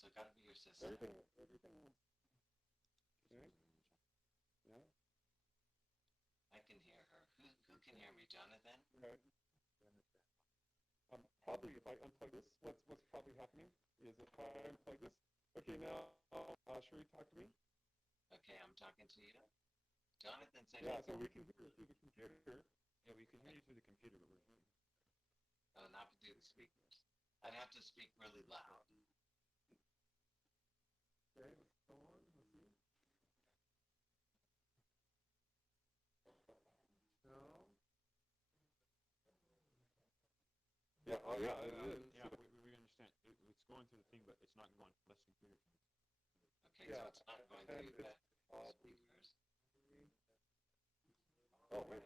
so it gotta be your sister. Everything. Right? Yeah. I can hear her. Who can hear me, Jonathan? Right. Probably if I unplug this, what's probably happening is if I unplug this. Okay, now Cheri, talk to me. Okay, I'm talking to you. Jonathan said. Yeah, so we can hear you through the computer. Yeah, we can hear you through the computer, but we're hearing. Oh, not through the speakers. I'd have to speak really loud. Okay, let's go on. Let's see. No. Yeah, oh yeah, it is. Yeah, we understand. It's going through the thing, but it's not going less computer. Okay, yeah, so it's not going through the speakers. Oh, wait.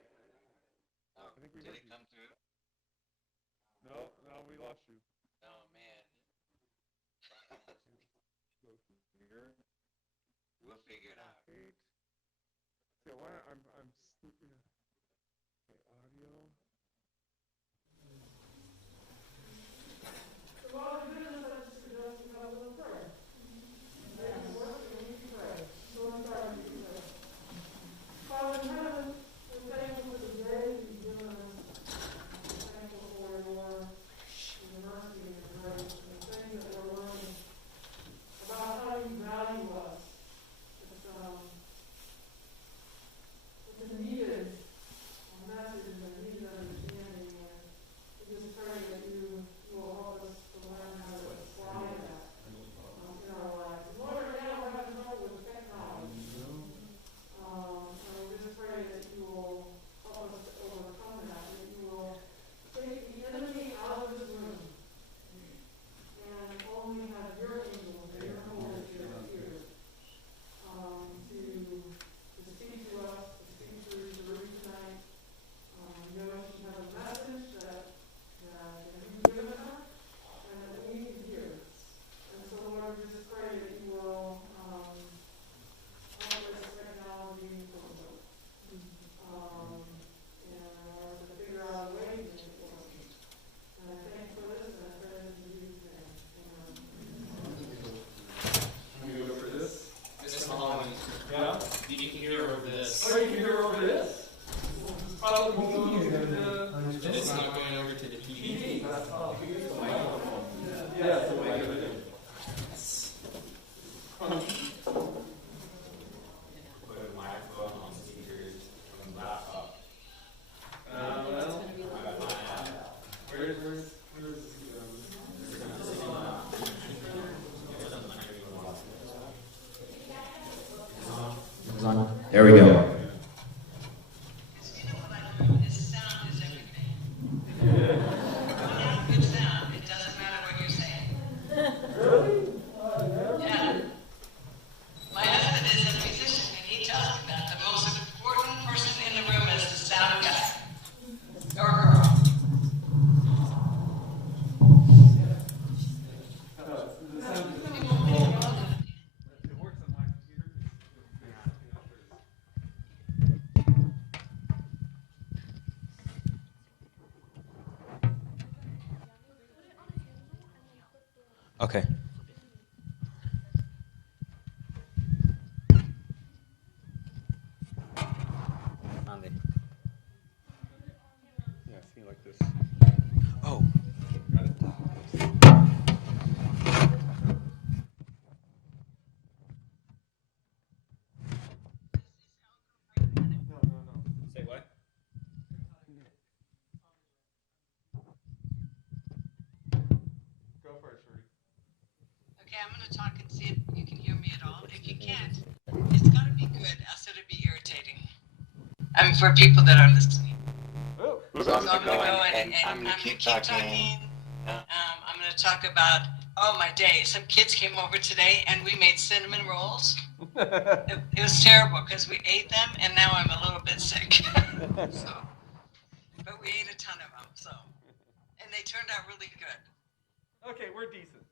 Oh, I think we did it come through? No, we lost you. Oh, man. We'll figure it out. Yeah, why I'm sleeping. Okay, audio. So while we're doing this, I just suggest we have a little prayer. Maybe work and we can pray. So let's start with you pray. Father in heaven, we're thankful for the day you've given us. We're thankful for your mercy and your grace and the things that we're learning about how you value us. It's a needed message and a needed understanding, and we just pray that you will help us to learn how to apply that in our lives. And Lord, right now we're having trouble with technology. And we just pray that you will help us to overcome that, and that you will take the enemy out of this room and only have your angels and your Holy Spirit here to speak to us, to speak through Cheri tonight. You know she has a message that you've given her and that we need to hear. And so, Lord, we just pray that you will help this technology to work. And to figure out a way to make it work. And I thank you for this, and I pray that in Jesus' name. I'm going to go for this. This one, Yeah? you can hear over this. Oh, you can hear over this? Probably going over It's not going over to the TV. That's all. Yeah, it's the way of it. Put a microphone on speakers from laptop. Well, where's There we go. Okay. Yeah, see like this. Oh. Got it? No. Say what? Go for it, Cheri. Okay, I'm going to talk and see if you can hear me at all. If you can't, it's got to be good, else it'll be irritating. I mean, for people that are listening. Oh, So I'm So I'm going to going to go go and I'm going to keep talking. I'm going to talk about, my day. Some kids came over today and we made cinnamon rolls. It was terrible because we ate them and now I'm a little bit sick. So, but we ate a ton of them, so. And they turned out really good. Okay, we're decent.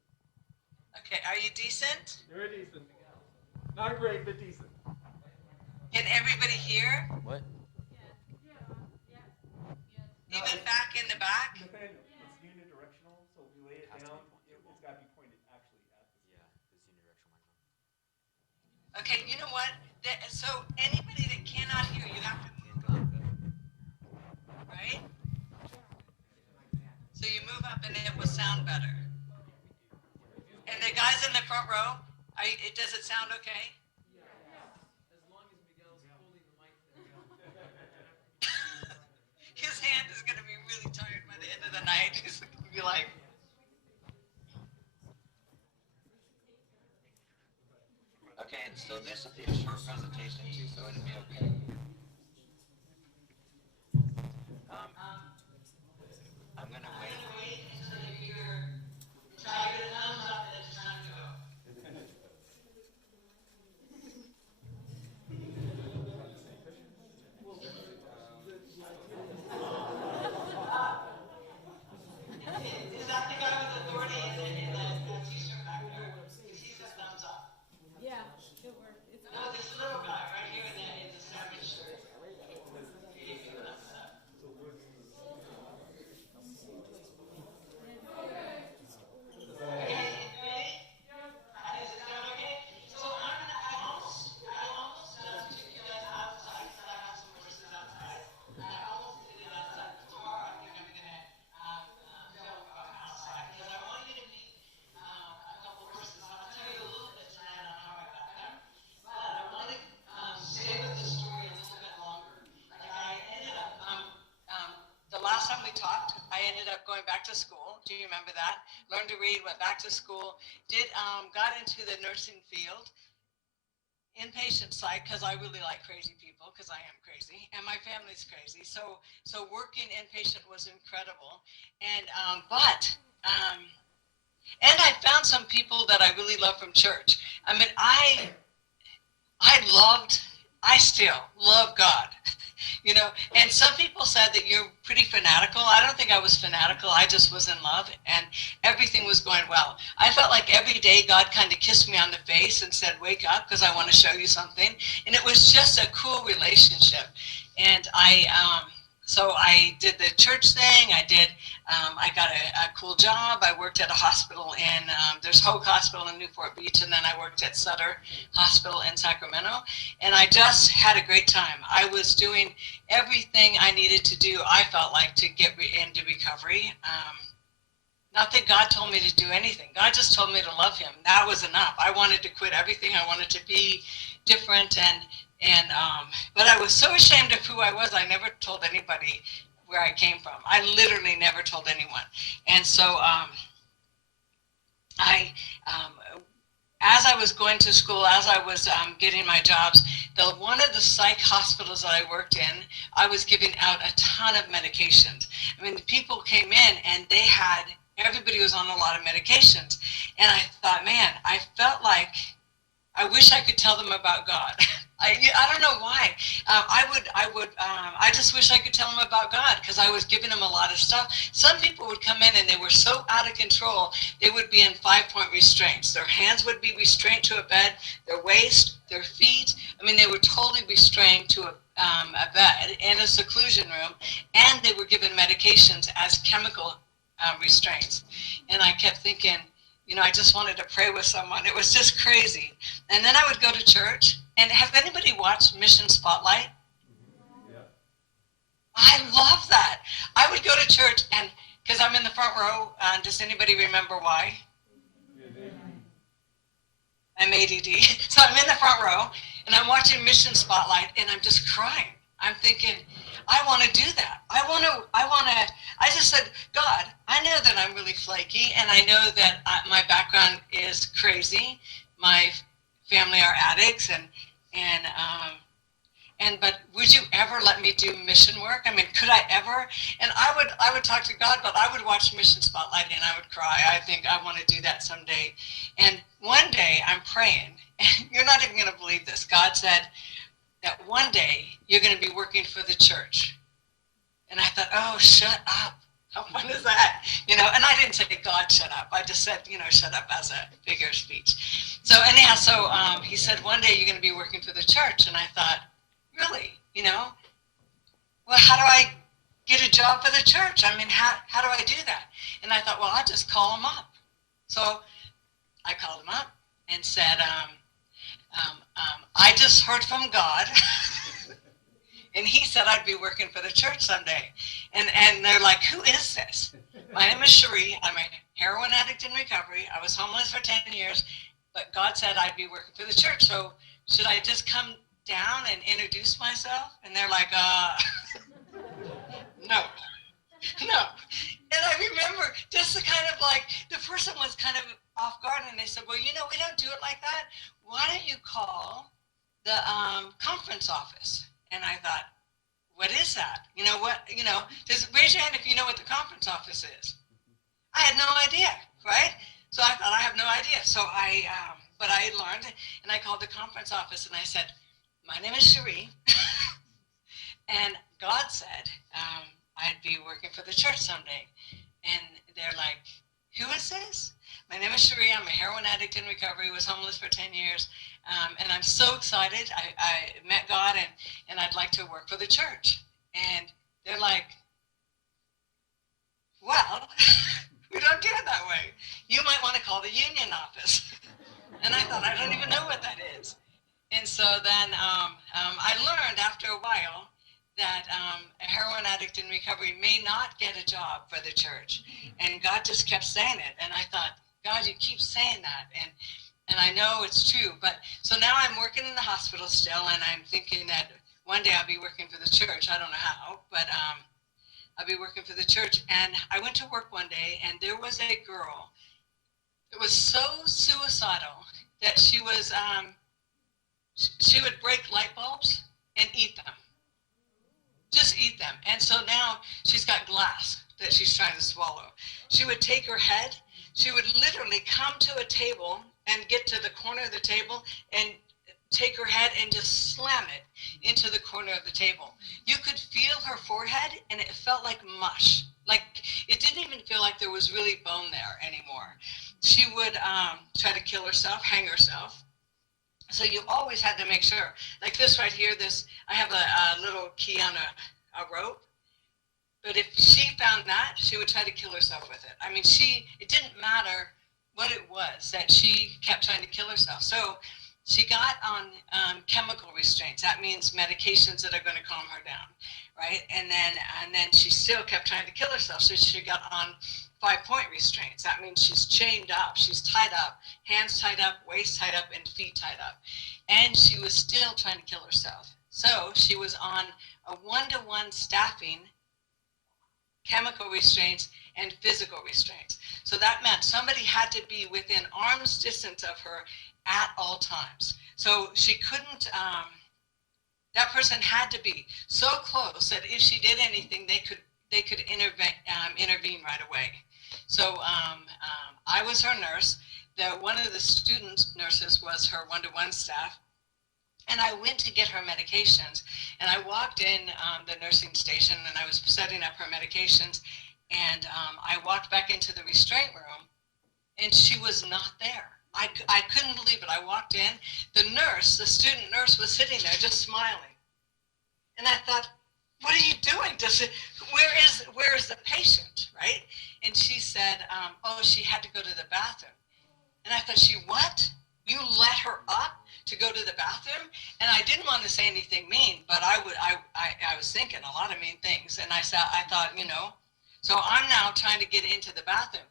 Okay, are you decent? We're decent. Not great, but decent. Can everybody hear? What? Even back in the back? Nathaniel, it's unidirectional, so if we lay it down, it's got to be pointed actually at the Okay, you know what? So anybody that cannot hear, you have to move up, right? So you move up and it will sound better. And the guys in the front row, does it sound okay? His hand is going to be really tired by the end of the night. He's going to be like, Okay, and so this will be a short presentation too, so it'll be okay. I'm gonna wait. until you hear, try your thumbs up and it's time to go. Is that the guy with authority in the t-shirt back there? Because he said thumbs up. Yeah, it worked. It's No, this little guy right here in the sandwich shirt. He gave me thumbs up. Okay, ready? Is it sound okay? So I almost took you guys outside because I have some horses outside. I almost did it outside. Tomorrow I think I'm gonna film outside because I want you to meet a couple horses. I'll tell you a little bit tonight on how I got them, but I want to stay with the story a little bit longer. Like I ended up the last time we talked, I ended up going back to school. Do you remember that? Learned to read, went back to school, got into the nursing field, inpatient side, because I really like crazy people, because I am crazy, and my family's crazy. So working inpatient was incredible. And and I found some people that I really love from church. I mean, I still love God. You know, and some people said that you're pretty fanatical. I don't think I was fanatical. I just was in love and everything was going well. I felt like every day God kind of kissed me on the face and said, wake up because I want to show you something. And it was just a cool relationship. And so I did the church thing. I got a cool job. I worked at a hospital there's Hoag Hospital in Newport Beach, and then I worked at Sutter Hospital in Sacramento. And I just had a great time. I was doing everything I needed to do, I felt like, to get into recovery. Not that God told me to do anything. God just told me to love him. That was enough. I wanted to quit everything. I wanted to be different, but I was so ashamed of who I was, I never told anybody where I came from. I literally never told anyone. And so as I was going to school, as I was getting my jobs, one of the psych hospitals that I worked in, I was giving out a ton of medications. I mean, the people came in and everybody was on a lot of medications. And I thought, man, I felt like I wish I could tell them about God. I don't know why. I just wish I could tell them about God because I was giving them a lot of stuff. Some people would come in and they were so out of control, they would be in 5-point restraints. Their hands would be restrained to a bed, their waist, their feet. I mean, they were totally restrained to a bed in a seclusion room, and they were given medications as chemical restraints. And I kept thinking, you know, I just wanted to pray with someone. It was just crazy. And then I would go to church. And has anybody watched Mission Spotlight? Yeah. I love that. I would go to church, and because I'm in the front row, does anybody remember why? I'm ADD. So I'm in the front row, and I'm watching Mission Spotlight, and I'm just crying. I'm thinking, I want to do that. I just said, God, I know that I'm really flaky, and I know that my background is crazy. My family are addicts, but would you ever let me do mission work? I mean, could I ever? And I would talk to God, but I would watch Mission Spotlight and I would cry. I think I want to do that someday. And one day I'm praying, and you're not even going to believe this. God said that one day you're going to be working for the church. And I thought, oh, shut up. How fun is that? You know, and I didn't say, God, shut up. I just said, you know, shut up as a figure of speech. So anyhow, he said, one day you're going to be working for the church. And I thought, really? You know, well, how do I get a job for the church? I mean, how do I do that? And I thought, well, I'll just call him up. So I called him up and said, I just heard from God. And he said I'd be working for the church someday. And they're like, who is this? My name is Cheri. I'm a heroin addict in recovery. I was homeless for 10 years, but God said I'd be working for the church. So should I just come down and introduce myself? And they're like, no, no. And I remember just the kind of like, the person was kind of off guard and they said, well, you know, we don't do it like that. Why don't you call the conference office? And I thought, what is that? You know what? You know, just raise your hand if you know what the conference office is. I had no idea, right? So I thought I have no idea. So but I learned, and I called the conference office and I said, my name is Cheri, and God said I'd be working for the church someday. And they're like, who is this? My name is Cheri. I'm a heroin addict in recovery. Was homeless for 10 years. And I'm so excited. I met God, and I'd like to work for the church. And they're like, well, we don't do it that way. You might want to call the union office. And I thought, I don't even know what that is. And so then I learned after a while that a heroin addict in recovery may not get a job for the church. And God just kept saying it. And I thought, God, you keep saying that. And I know it's true. But so now I'm working in the hospital still, and I'm thinking that one day I'll be working for the church. I don't know how, but I'll be working for the church. And I went to work one day, and there was a girl that was so suicidal that she would break light bulbs and eat them. Just eat them. And so now she's got glass that she's trying to swallow. She would take her head, she would literally come to a table and get to the corner of the table and take her head and just slam it into the corner of the table. You could feel her forehead and it felt like mush. Like it didn't even feel like there was really bone there anymore. She would try to kill herself, hang herself. So you always had to make sure. Like this right here, I have a little key on a rope. But if she found that, she would try to kill herself with it. I mean, it didn't matter what it was that she kept trying to kill herself. So she got on chemical restraints. That means medications that are going to calm her down, right? And then she still kept trying to kill herself. So she got on 5-point restraints. That means she's chained up, she's tied up, hands tied up, waist tied up, and feet tied up. And she was still trying to kill herself. So she was on a 1-to-1 staffing, chemical restraints, and physical restraints. So that meant somebody had to be within arm's distance of her at all times. So she couldn't, that person had to be so close that if she did anything, they could intervene right away. So I was her nurse. One of the student nurses was her 1-to-1 staff. And I went to get her medications. And I walked in the nursing station and I was setting up her medications. And I walked back into the restraint room and she was not there. I couldn't believe it. I walked in. The student nurse was sitting there just smiling. And I thought, what are you doing? Where is the patient, right? And she said, she had to go to the bathroom. And I thought, what? You let her up to go to the bathroom? And I didn't want to say anything mean, but I was thinking a lot of mean things. And I thought, so I'm now trying to get into the bathroom.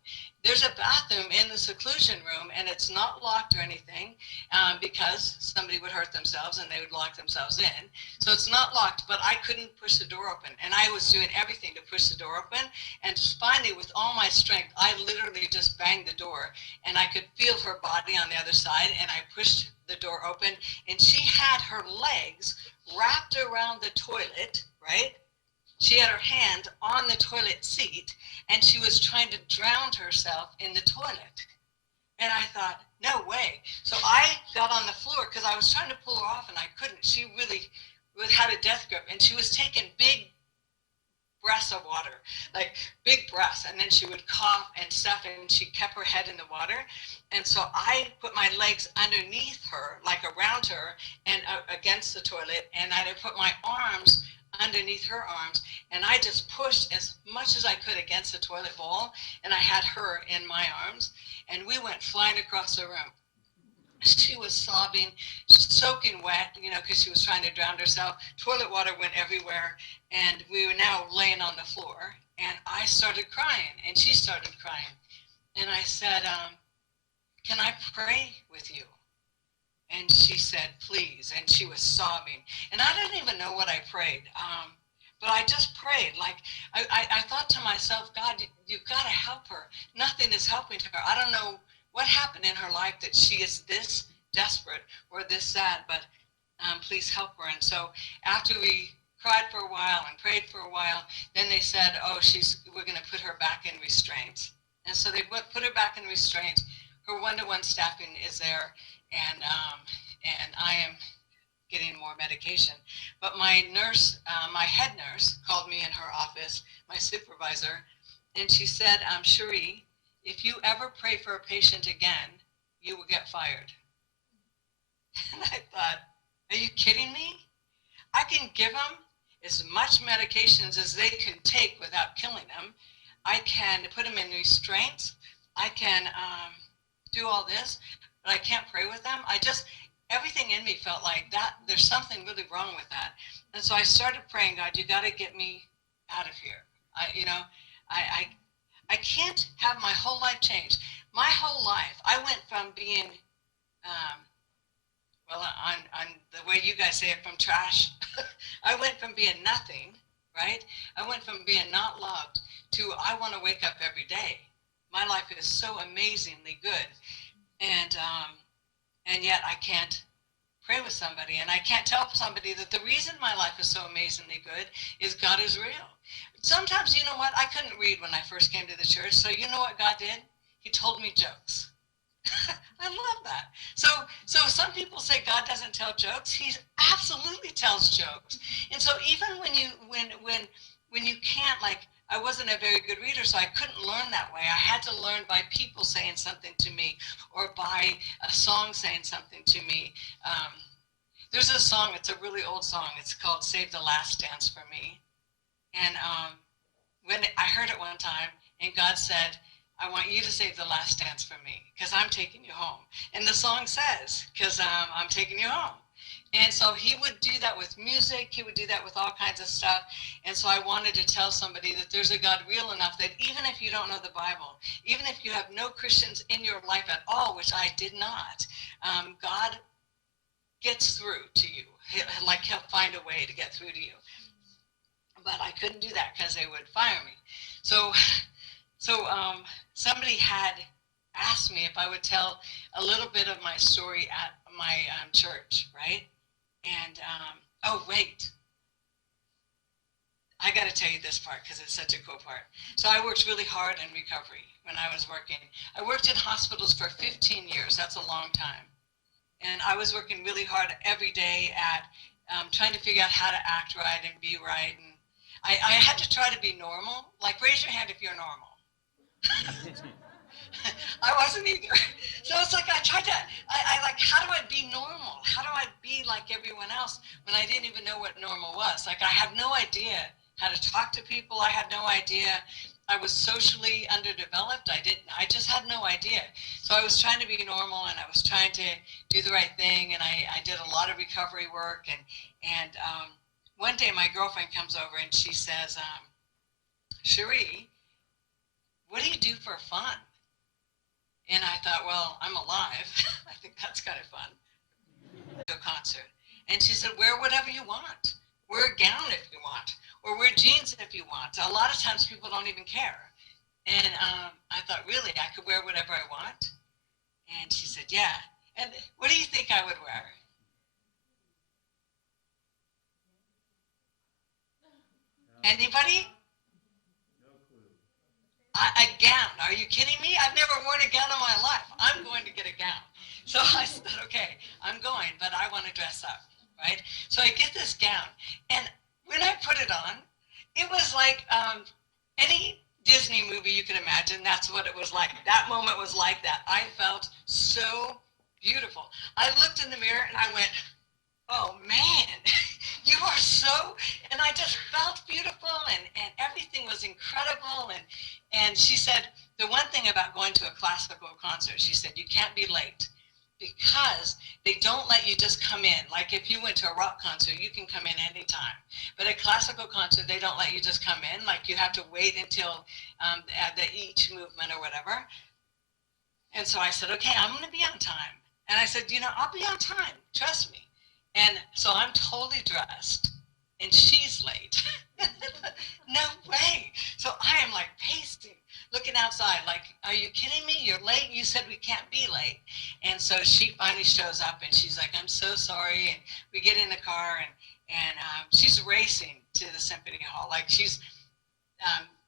There's a bathroom in the seclusion room, and it's not locked or anything because somebody would hurt themselves and they would lock themselves in. So it's not locked, but I couldn't push the door open. And I was doing everything to push the door open. And finally, with all my strength, I literally just banged the door. And I could feel her body on the other side, and I pushed the door open. And she had her legs wrapped around the toilet, right? She had her hand on the toilet seat, and she was trying to drown herself in the toilet. And I thought, no way. So I got on the floor because I was trying to pull her off, and I couldn't. She really had a death grip, and she was taking big breaths of water, like big breaths, and then she would cough and stuff, and she kept her head in the water. And so I put my legs underneath her, like around her, and against the toilet, and I put my arms underneath her arms, and I just pushed as much as I could against the toilet bowl, and I had her in my arms, and we went flying across the room. She was sobbing, soaking wet, because she was trying to drown herself. Toilet water went everywhere, and we were now laying on the floor. And I started crying, and she started crying. And I said, can I pray with you? And she said, please. And she was sobbing. And I didn't even know what I prayed. But I just prayed. Like, I thought to myself, God, you've got to help her. Nothing is helping her. I don't know what happened in her life that she is this desperate or this sad, but please help her. And so after we cried for a while and prayed for a while, then they said, oh, we're going to put her back in restraints. And so they put her back in restraints. Her one-to-one staffing is there, and I am getting more medication. But my nurse, my head nurse, called me in her office, my supervisor, and she said, Cheri, if you ever pray for a patient again, you will get fired. And I thought, are you kidding me? I can give them as much medications as they can take without killing them. I can put them in restraints. I can do all this, but I can't pray with them. Everything in me felt like that. There's something really wrong with that. And so I started praying, God, you got to get me out of here. I can't have my whole life changed. My whole life, I went from being, on the way you guys say it, from trash. I went from being nothing, right? I went from being not loved to I want to wake up every day. My life is so amazingly good. And yet I can't pray with somebody, and I can't tell somebody that the reason my life is so amazingly good is God is real. Sometimes, you know what, I couldn't read when I first came to the church, so you know what God did? He told me jokes. I love that. So some people say God doesn't tell jokes. He absolutely tells jokes. And so even when you can't, like, I wasn't a very good reader, so I couldn't learn that way. I had to learn by people saying something to me, or by a song saying something to me. There's a song, it's a really old song. It's called Save the Last Dance for Me. And when I heard it one time, and God said, I want you to save the last dance for me, because I'm taking you home. And the song says, because I'm taking you home. And so he would do that with music. He would do that with all kinds of stuff. And so I wanted to tell somebody that there's a God real enough that even if you don't know the Bible, even if you have no Christians in your life at all, which I did not, God gets through to you. He'll find a way to get through to you. But I couldn't do that because they would fire me. So somebody had asked me if I would tell a little bit of my story at my church, right? And, oh, wait. I got to tell you this part because it's such a cool part. So I worked really hard in recovery when I was working. I worked in hospitals for 15 years. That's a long time. And I was working really hard every day at trying to figure out how to act right and be right. And I had to try to be normal. Like, raise your hand if you're normal. I wasn't either. So it's like I tried to, how do I be normal? How do I be like everyone else when I didn't even know what normal was? Like, I had no idea how to talk to people. I had no idea. I was socially underdeveloped. I just had no idea. So I was trying to be normal, and I was trying to do the right thing, and I did a lot of recovery work. And one day my girlfriend comes over and she says, Cheri, what do you do for fun? And I thought, well, I'm alive. I think that's kind of fun. To a concert. And she said, wear whatever you want. Wear a gown if you want. Or wear jeans if you want. A lot of times people don't even care. And I thought, really, I could wear whatever I want? And she said, yeah. And what do you think I would wear? Anybody? A gown. Are you kidding me? I've never worn a gown in my life. I'm going to get a gown. So I said, okay, I'm going, but I want to dress up, right? So I get this gown, and when I put it on, it was like any Disney movie you can imagine. That's what it was like. That moment was like that. I felt so beautiful. I looked in the mirror and I went, oh man, you are so, and I just felt beautiful, and everything was incredible. And she said, the one thing about going to a classical concert, she said, you can't be late, because they don't let you just come in. Like if you went to a rock concert, you can come in anytime. But a classical concert, they don't let you just come in. Like you have to wait until the each movement or whatever. And so I said, okay, I'm going to be on time. And I said, I'll be on time. Trust me. And so I'm totally dressed and she's late. No way. So I am like pacing, looking outside like, are you kidding me? You're late. You said we can't be late. And so she finally shows up and she's like, I'm so sorry. And we get in the car and she's racing to the Symphony Hall. Like she's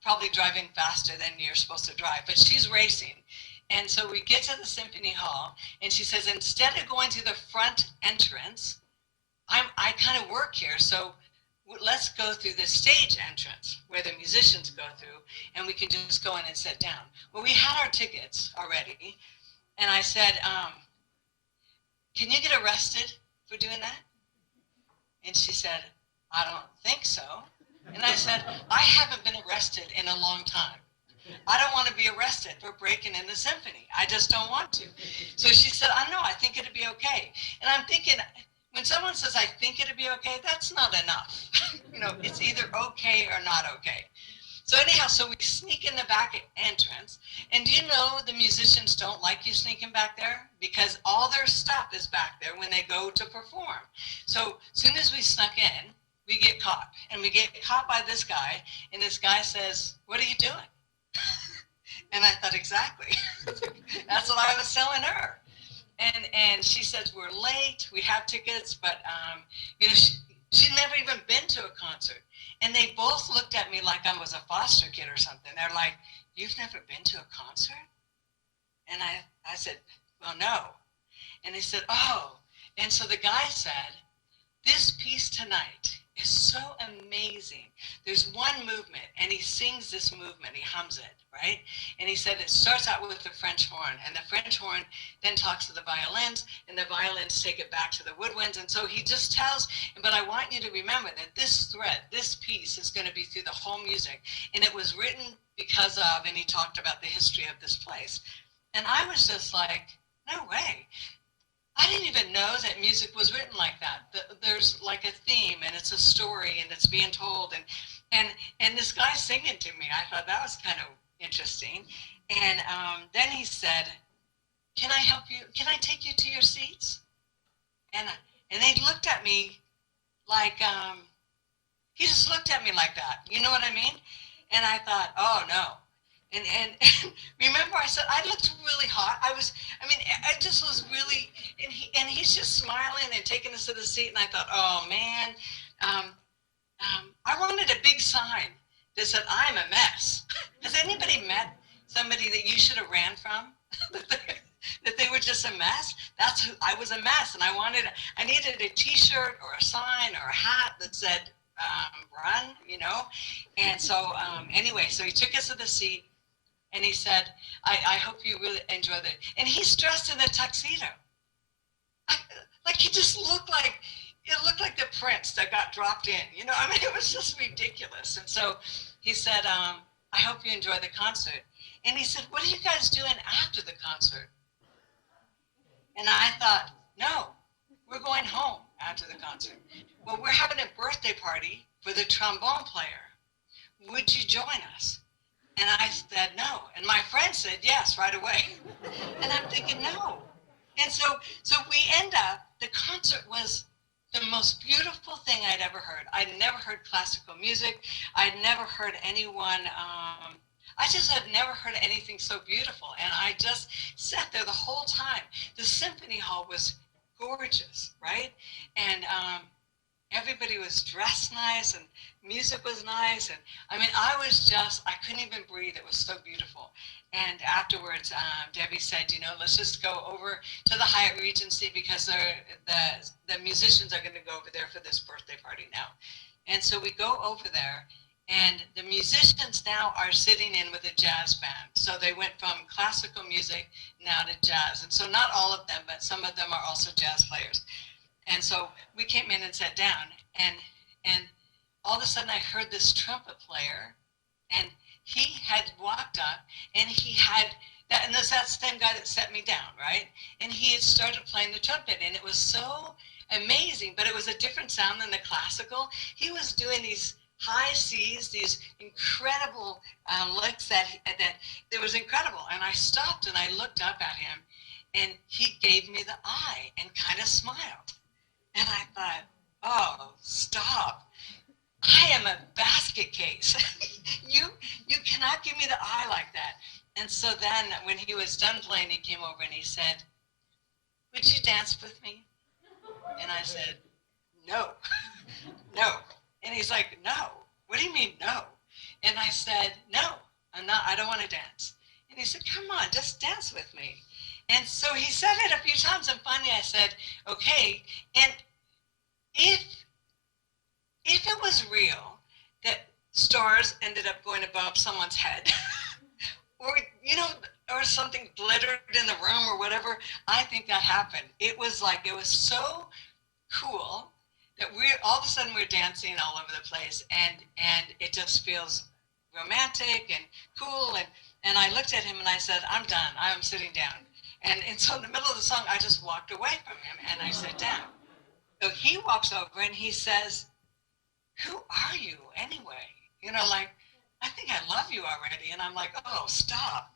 probably driving faster than you're supposed to drive, but she's racing. And so we get to the Symphony Hall and she says, instead of going to the front entrance, I kind of work here. So let's go through the stage entrance where the musicians go through and we can just go in and sit down. Well, we had our tickets already. And I said, can you get arrested for doing that? And she said, I don't think so. And I said, I haven't been arrested in a long time. I don't want to be arrested for breaking in the symphony. I just don't want to. So she said, I know, I think it'd be okay. And I'm thinking, when someone says, I think it'd be okay, that's not enough. It's either okay or not okay. So anyhow, so we sneak in the back entrance. And do you know the musicians don't like you sneaking back there? Because all their stuff is back there when they go to perform. So as soon as we snuck in, we get caught. And we get caught by this guy. And this guy says, what are you doing? And I thought, exactly. That's what I was telling her. And she says, we're late, we have tickets, but she'd never even been to a concert. And they both looked at me like I was a foster kid or something. They're like, you've never been to a concert? And I said, well, no. And they said, oh. And so the guy said, this piece tonight is so amazing. There's one movement, and he sings this movement, he hums it, right? And he said it starts out with the French horn, and the French horn then talks to the violins, and the violins take it back to the woodwinds. And so he just tells, but I want you to remember that this thread, this piece is going to be through the whole music. And it was written because of, and he talked about the history of this place. And I was just like, no way. I didn't even know that music was written like that. There's like a theme and it's a story and it's being told. And this guy singing to me, I thought that was kind of interesting. And then he said, can I help you? Can I take you to your seats? And they looked at me like, he just looked at me like that. You know what I mean? And I thought, oh no. And remember I said, I looked really hot. I just was really, and he's just smiling and taking us to the seat. And I thought, oh man, I wanted a big sign that said, I'm a mess. Has anybody met somebody that you should have ran from? That they were just a mess? That's who, I was a mess. And I needed a t-shirt or a sign or a hat that said, run, And so anyway, so he took us to the seat. And he said, I hope you really enjoy it. And he's dressed in a tuxedo. Like he just looked like, it looked like the prince that got dropped in. It was just ridiculous. And so he said, I hope you enjoy the concert. And he said, what are you guys doing after the concert? And I thought, no, we're going home after the concert. Well, we're having a birthday party for the trombone player. Would you join us? And I said no. And my friend said yes right away. And I'm thinking no. And so we end up, the concert was the most beautiful thing I'd ever heard. I'd never heard classical music. I'd never heard anyone, I just had never heard anything so beautiful. And I just sat there the whole time. The Symphony Hall was gorgeous, right? And everybody was dressed nice and music was nice. And I couldn't even breathe. It was so beautiful. And afterwards, Debbie said, let's just go over to the Hyatt Regency because the musicians are going to go over there for this birthday party now. And so we go over there and the musicians now are sitting in with a jazz band. So they went from classical music now to jazz. And so not all of them, but some of them are also jazz players. And so we came in and sat down and all of a sudden I heard this trumpet player and he had walked up and he had And that's that same guy that set me down, right? And he had started playing the trumpet, and it was so amazing, but it was a different sound than the classical. He was doing these high C's, these incredible licks that was incredible. And I stopped and I looked up at him, and he gave me the eye and kind of smiled. And I thought, oh, stop. I am a basket case. you cannot give me the eye like that. And so then when he was done playing, he came over and he said, would you dance with me? And I said, no, no. And he's like, no. What do you mean no? And I said, no, I don't want to dance. And he said, come on, just dance with me. And so he said it a few times, and finally I said, okay. And if it was real that stars ended up going above someone's head, or, or something glittered in the room or whatever, I think that happened. It was so cool that all of a sudden we're dancing all over the place, and it just feels romantic and cool. And I looked at him and I said, I'm done. I'm sitting down. And so in the middle of the song, I just walked away from him and I sat down. So he walks over and he says, who are you anyway? I think I love you already. And I'm like, oh, stop.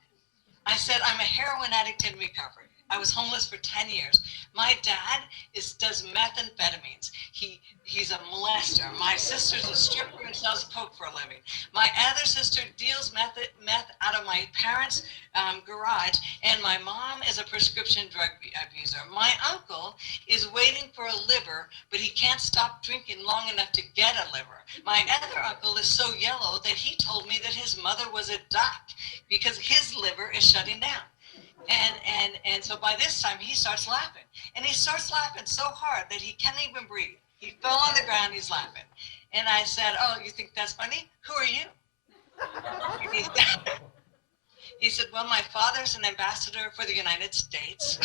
I said, I'm a heroin addict in recovery. I was homeless for 10 years. My dad does methamphetamines. He's a molester. My sister's a stripper and sells coke for a living. My other sister deals meth out of my parents' garage, and my mom is a prescription drug abuser. My uncle is waiting for a liver, but he can't stop drinking long enough to get a liver. My other uncle is so yellow that he told me that his mother was a duck because his liver is shutting down. And so by this time he starts laughing, and he starts laughing so hard that he can't even breathe. He fell on the ground, he's laughing. And I said, oh, you think that's funny? Who are you? He said, well, my father's an ambassador for the United States.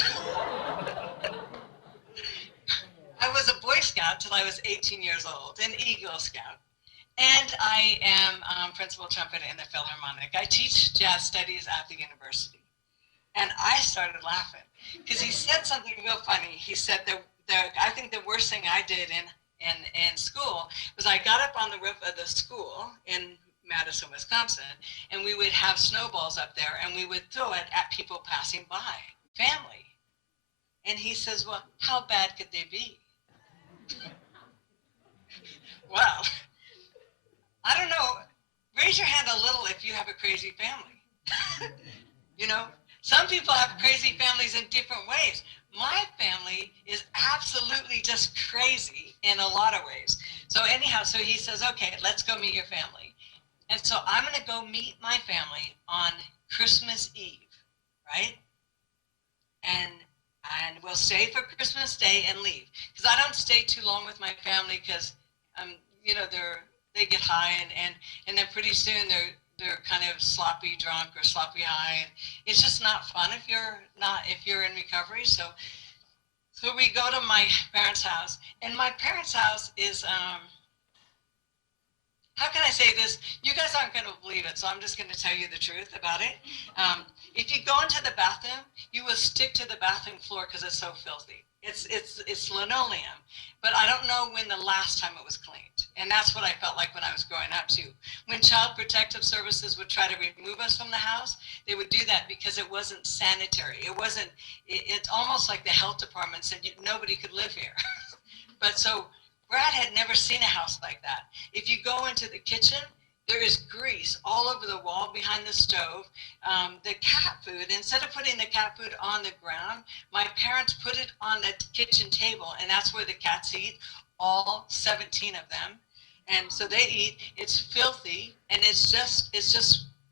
I was a Boy Scout till I was 18 years old, an Eagle Scout. And I am principal trumpeter in the Philharmonic. I teach jazz studies at the university. And I started laughing because he said something real funny. He said I think the worst thing I did in school was I got up on the roof of the school in Madison, Wisconsin, and we would have snowballs up there, and we would throw it at people passing by, family. And he says, well, how bad could they be? Well, I don't know. Raise your hand a little if you have a crazy family. Some people have crazy families in different ways. My family is absolutely just crazy in a lot of ways. So anyhow, so he says, okay, let's go meet your family. And so I'm going to go meet my family on Christmas Eve, right? And we'll stay for Christmas Day and leave. Because I don't stay too long with my family because, they get high and then pretty soon they're kind of sloppy drunk or sloppy high, and it's just not fun if you're in recovery. So we go to my parents' house, and my parents' house is how can I say this? You guys aren't going to believe it, so I'm just going to tell you the truth about it. If you go into the bathroom, you will stick to the bathroom floor because it's so filthy. It's linoleum, but I don't know when the last time it was cleaned. And that's what I felt like when I was growing up too. When Child Protective Services would try to remove us from the house, they would do that because it wasn't sanitary. It's almost like the health department said nobody could live here. But so Brad had never seen a house like that. If you go into the kitchen, there is grease all over the wall behind the stove. The cat food, instead of putting the cat food on the ground, my parents put it on the kitchen table, and that's where the cats eat, all 17 of them. And so they eat. It's filthy, and it's just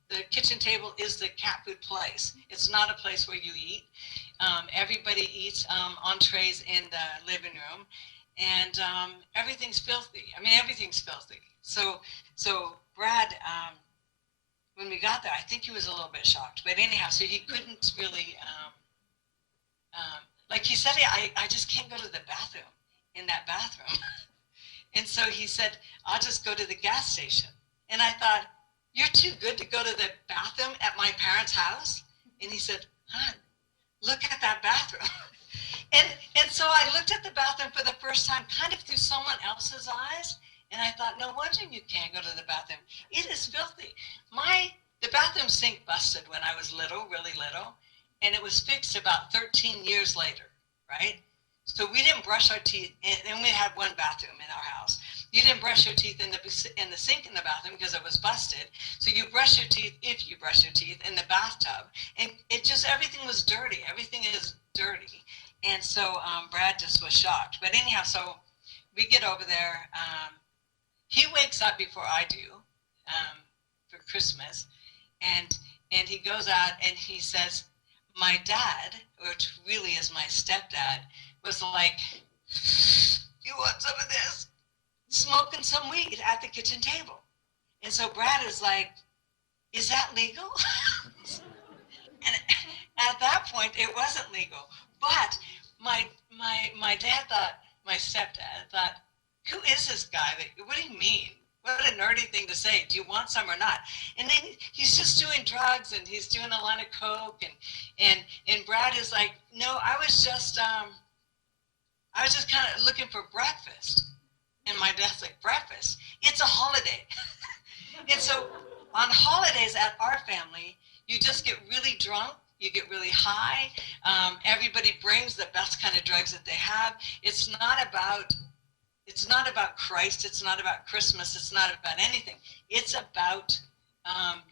the kitchen table is the cat food place. It's not a place where you eat. Everybody eats on trays in the living room, and everything's filthy. I mean, everything's filthy. So Brad, when we got there, I think he was a little bit shocked. But anyhow, so he couldn't really, like he said, I just can't go to the bathroom in that bathroom. And so he said, I'll just go to the gas station. And I thought, you're too good to go to the bathroom at my parents' house? And he said, hon, look at that bathroom. And so I looked at the bathroom for the first time, kind of through someone else's eyes. And I thought, no wonder you can't go to the bathroom. It is filthy. The bathroom sink busted when I was little, really little. And it was fixed about 13 years later, right? So we didn't brush our teeth, and we had one bathroom in our house. You didn't brush your teeth in the sink in the bathroom because it was busted. So you brush your teeth, if you brush your teeth, in the bathtub. And it just, everything was dirty. Everything is dirty. And so Brad just was shocked. But anyhow, so we get over there. He wakes up before I do for Christmas. And he goes out and he says, my dad, which really is my stepdad, was like, you want some of this? Smoking some weed at the kitchen table. And so Brad is like, is that legal? And at that point, it wasn't legal. But my dad thought, my stepdad thought, who is this guy? What do you mean? What a nerdy thing to say. Do you want some or not? And then he's just doing drugs and he's doing a lot of coke and Brad is like, no, I was just kind of looking for breakfast. And my dad's like, breakfast? It's a holiday. And so on holidays at our family, you just get really drunk. You get really high. Everybody brings the best kind of drugs that they have. It's not about Christ. It's not about Christmas. It's not about anything. It's about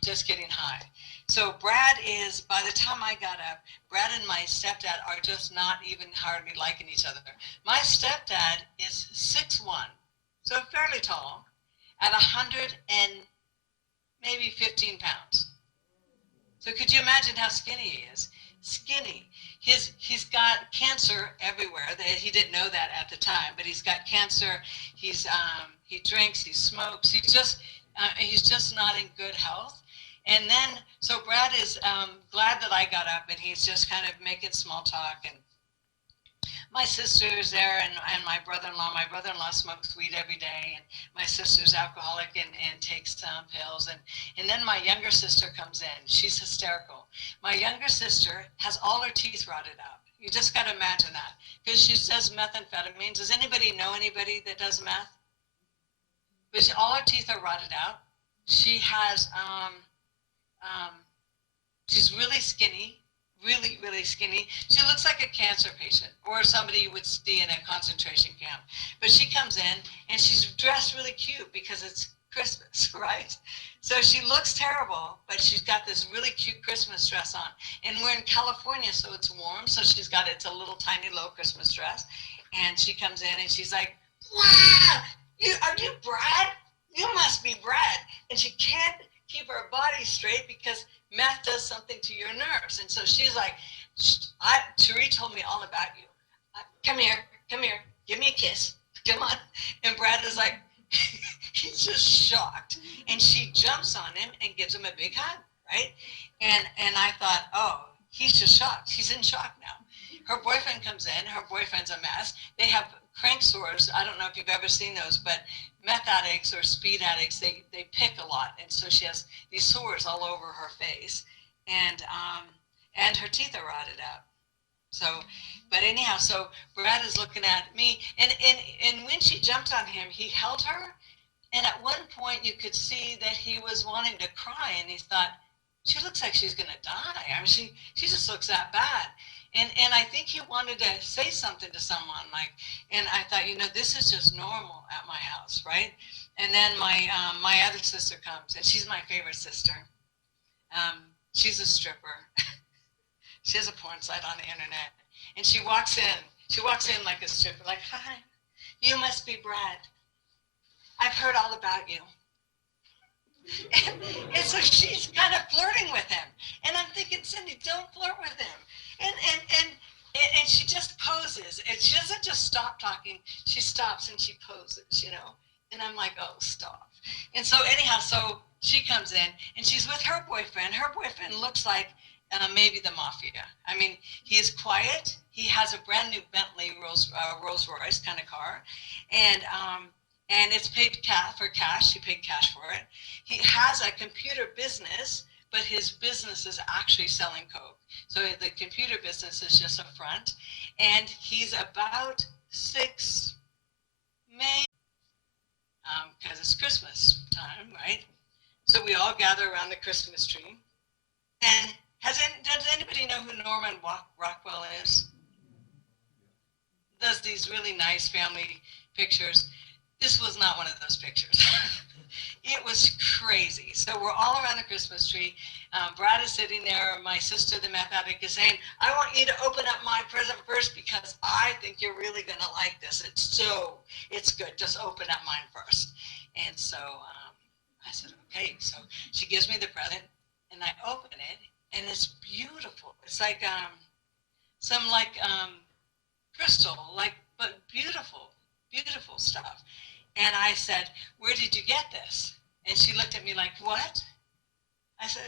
just getting high. So Brad is, by the time I got up, Brad and my stepdad are just not even hardly liking each other. My stepdad is 6'1", so fairly tall, at 100 and maybe 15 pounds. So could you imagine how skinny he is? Skinny. He's got cancer everywhere. He didn't know that at the time, but he's got cancer. He drinks, he smokes. He's just not in good health. And then, so Brad is glad that I got up, and he's just kind of making small talk. And my sister's there, and my brother-in-law. My brother-in-law smokes weed every day, and my sister's alcoholic and takes pills. And then my younger sister comes in. She's hysterical. My younger sister has all her teeth rotted out. You just got to imagine that, because she says methamphetamines. Does anybody know anybody that does meth? But all her teeth are rotted out. She has, she's really skinny, really, really skinny. She looks like a cancer patient or somebody you would see in a concentration camp. But she comes in and she's dressed really cute because it's Christmas, right? So she looks terrible, but she's got this really cute Christmas dress on. And we're in California, so it's warm. So it's a little tiny low Christmas dress. And she comes in and she's like, wow, are you Brad? You must be Brad. And she can't keep her body straight because meth does something to your nerves. And so she's like, Cheri told me all about you. Come here, give me a kiss, come on. And Brad is like, he's just shocked. And she jumps on him and gives him a big hug, right? And I thought, oh, he's just shocked. He's in shock now. Her boyfriend comes in. Her boyfriend's a mess. They have crank sores. I don't know if you've ever seen those, but meth addicts or speed addicts, they pick a lot. And so she has these sores all over her face. And her teeth are rotted out. So, but anyhow, so Brad is looking at me. And when she jumped on him, he held her. And at one point you could see that he was wanting to cry. And he thought, she looks like she's going to die. I mean, she just looks that bad. And I think he wanted to say something to someone, like, and I thought, this is just normal at my house, right? And then my other sister comes, and she's my favorite sister. She's a stripper. She has a porn site on the internet, and she walks in like a stripper, like, hi, you must be Brad. I've heard all about you. And so she's kind of flirting with him. And I'm thinking, Cindy, don't flirt with him. And she just poses. And she doesn't just stop talking. She stops and she poses, And I'm like, oh, stop. And so anyhow, so she comes in and she's with her boyfriend. Her boyfriend looks like maybe the mafia. I mean, he is quiet. He has a brand new Bentley Rolls Royce kind of car. And it's paid for cash. She paid cash for it. He has a computer business but his business is actually selling Coke. So the computer business is just a front, and he's about 6, May, because it's Christmas time, right? So we all gather around the Christmas tree. And does anybody know who Norman Rockwell is? Does these really nice family pictures. This was not one of those pictures. It was crazy. So we're all around the Christmas tree. Brad is sitting there. My sister, the mathematic, is saying, I want you to open up my present first because I think you're really going to like this. It's good. Just open up mine first. And so I said, okay. So she gives me the present, and I open it, and it's beautiful. It's like some crystal, but beautiful, beautiful stuff. And I said, where did you get this? And she looked at me like, what? I said,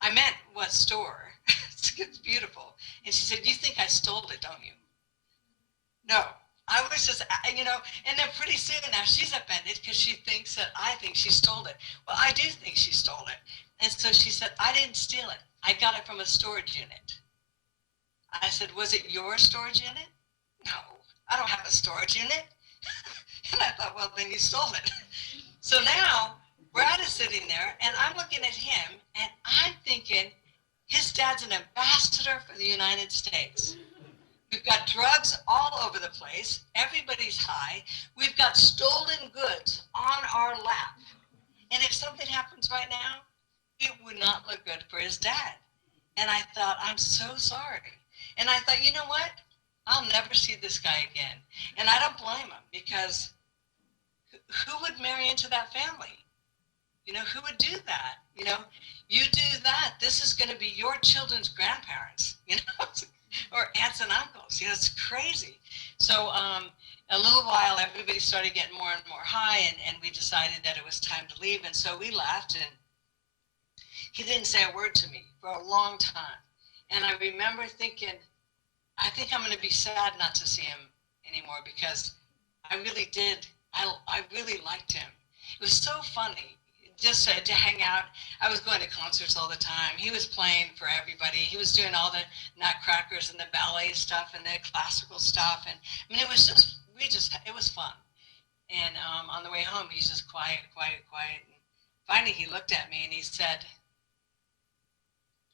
I meant what store? It's beautiful. And she said, you think I stole it, don't you? No. I was just, and then pretty soon now she's offended because she thinks that I think she stole it. Well, I do think she stole it. And so she said, I didn't steal it. I got it from a storage unit. I said, was it your storage unit? No, I don't have a storage unit. And I thought, well, then you stole it. So now Brad is sitting there, and I'm looking at him, and I'm thinking, his dad's an ambassador for the United States. We've got drugs all over the place. Everybody's high. We've got stolen goods on our lap. And if something happens right now, it would not look good for his dad. And I thought, I'm so sorry. And I thought, you know what? I'll never see this guy again. And I don't blame him, because who would marry into that family? Who would do that? You do that, this is going to be your children's grandparents, or aunts and uncles. It's crazy. So a little while, everybody started getting more and more high, and we decided that it was time to leave. And so we left, and he didn't say a word to me for a long time. And I remember thinking, I think I'm going to be sad not to see him anymore, because I really did. I really liked him. It was so funny just to hang out. I was going to concerts all the time. He was playing for everybody. He was doing all the nutcrackers and the ballet stuff and the classical stuff. And it was just, it was fun. And on the way home, he's just quiet. And finally, he looked at me and he said,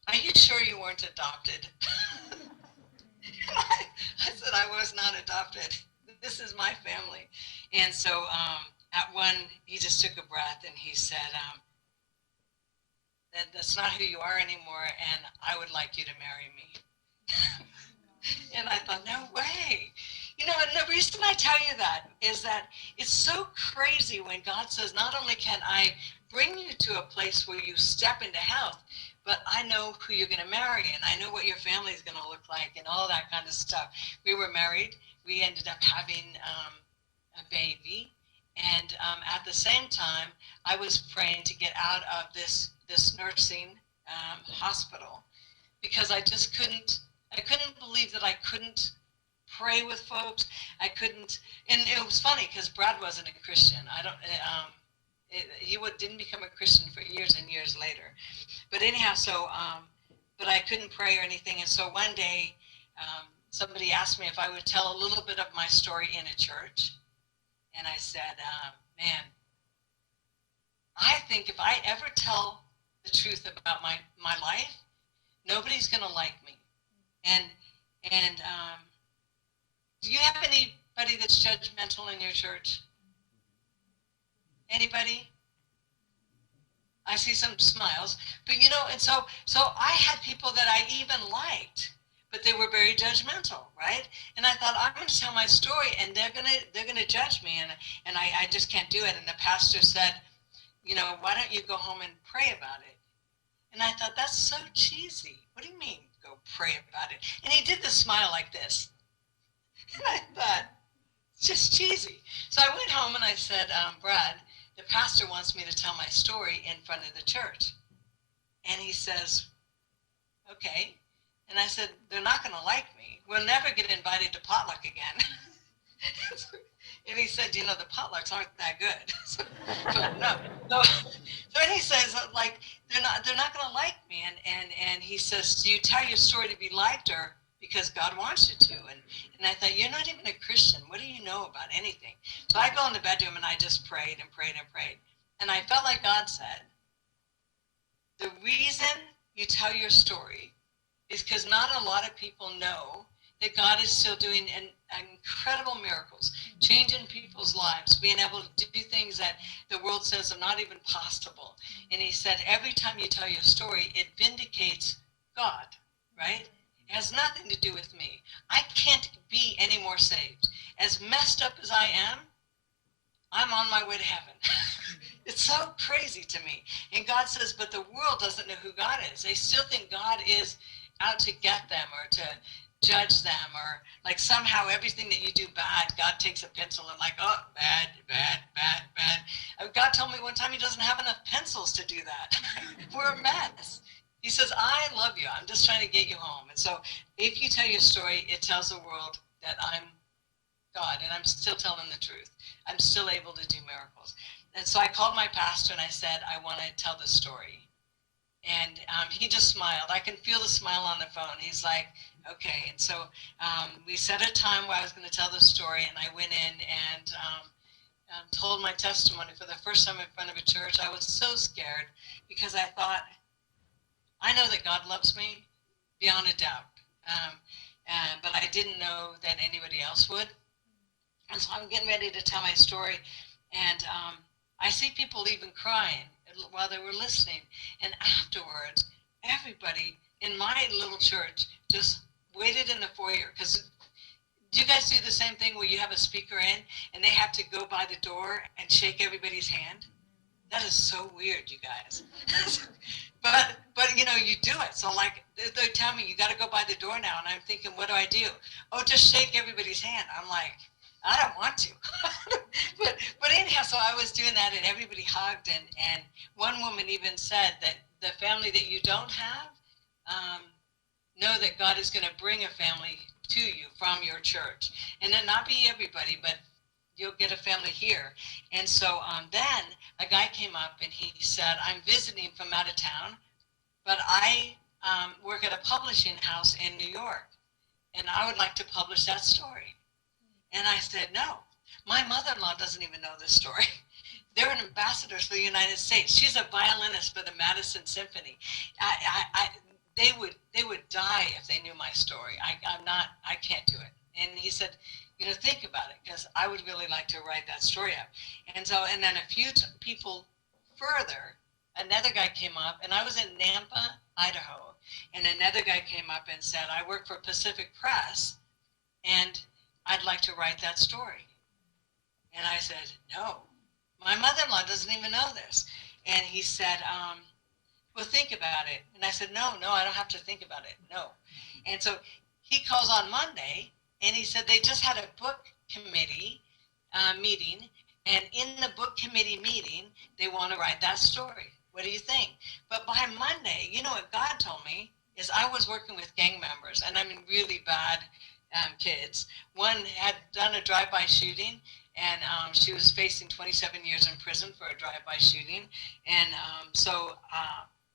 are you sure you weren't adopted? I said, I was not adopted. This is my family. And so at one, he just took a breath and he said, that's not who you are anymore, and I would like you to marry me. And I thought, no way. And the reason I tell you that is that it's so crazy when God says, not only can I bring you to a place where you step into health, but I know who you're going to marry, and I know what your family is going to look like, and all that kind of stuff. We were married. We ended up having a baby. And at the same time, I was praying to get out of this nursing hospital, because I couldn't believe that I couldn't pray with folks. I couldn't, and it was funny because Brad wasn't a Christian. He didn't become a Christian for years and years later. But anyhow, but I couldn't pray or anything. And so one day, somebody asked me if I would tell a little bit of my story in a church. And I said, man, I think if I ever tell the truth about my life, nobody's going to like me. And do you have anybody that's judgmental in your church? Anybody? I see some smiles. But and so I had people that I even liked, but they were very judgmental, right? And I thought, I'm going to tell my story, and they're gonna judge me, and I just can't do it. And the pastor said, why don't you go home and pray about it? And I thought, that's so cheesy. What do you mean, go pray about it? And he did the smile like this. And I thought, it's just cheesy. So I went home and I said, Brad, the pastor wants me to tell my story in front of the church. And he says, okay. And I said, they're not going to like me. We'll never get invited to potluck again. And he said, the potlucks aren't that good. So Then he says, like, they're not going to like me. And he says, do you tell your story to be liked or because God wants you to? And I thought, you're not even a Christian. What do you know about anything? So I go in the bedroom and I just prayed and prayed and prayed. And I felt like God said, the reason you tell your story is because not a lot of people know that God is still doing incredible miracles, changing people's lives, being able to do things that the world says are not even possible. And he said, every time you tell your story, it vindicates God, right? It has nothing to do with me. I can't be any more saved. As messed up as I am, I'm on my way to heaven. It's so crazy to me. And God says, but the world doesn't know who God is. They still think God is out to get them or to judge them, or like somehow everything that you do bad, God takes a pencil and like, oh, bad, bad, bad, bad. God told me one time he doesn't have enough pencils to do that. We're a mess. He says, I love you. I'm just trying to get you home. And so if you tell your story, it tells the world that I'm God and I'm still telling the truth. I'm still able to do miracles. And so I called my pastor and I said, I want to tell the story. And he just smiled. I can feel the smile on the phone. He's like, okay. And so we set a time where I was going to tell the story, and I went in and told my testimony for the first time in front of a church. I was so scared because I thought, I know that God loves me beyond a doubt. But I didn't know that anybody else would. And so I'm getting ready to tell my story. And I see people even crying while they were listening. And afterwards, everybody in my little church just waited in the foyer. Because do you guys do the same thing where you have a speaker in and they have to go by the door and shake everybody's hand? That is so weird, you guys. but you know, you do it. So like they tell me you got to go by the door now, and I'm thinking, what do? Oh, just shake everybody's hand. I'm like, I don't want to. but anyhow, so I was doing that, and everybody hugged, and one woman even said that the family that you don't have, know that God is going to bring a family to you from your church, and then not be everybody, but you'll get a family here. And so then a guy came up and he said, I'm visiting from out of town, but I work at a publishing house in New York, and I would like to publish that story. And I said, no, my mother-in-law doesn't even know this story. They're an ambassador for the United States. She's a violinist for the Madison Symphony. They would die if they knew my story. I can't do it. And he said, you know, think about it, because I would really like to write that story up. And so, and then a few people further, another guy came up, and I was in Nampa, Idaho, and another guy came up and said, I work for Pacific Press, and I'd like to write that story. And I said, no, my mother-in-law doesn't even know this. And he said, well, think about it. And I said, no, I don't have to think about it, no. And so he calls on Monday, and he said they just had a book committee meeting, and in the book committee meeting, they want to write that story. What do you think? But by Monday, you know what God told me is I was working with gang members, and I mean really bad kids. One had done a drive-by shooting, and she was facing 27 years in prison for a drive-by shooting. And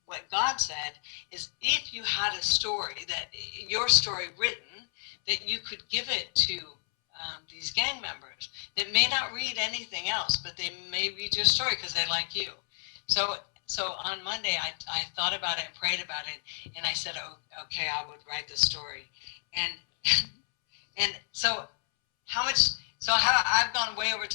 what God said is if you had a story, that your story written, that you could give it to these gang members that may not read anything else, but they may read your story because they like you. So on Monday, I thought about it and prayed about it, and I said, oh, okay, I would write the story. And so I've gone way over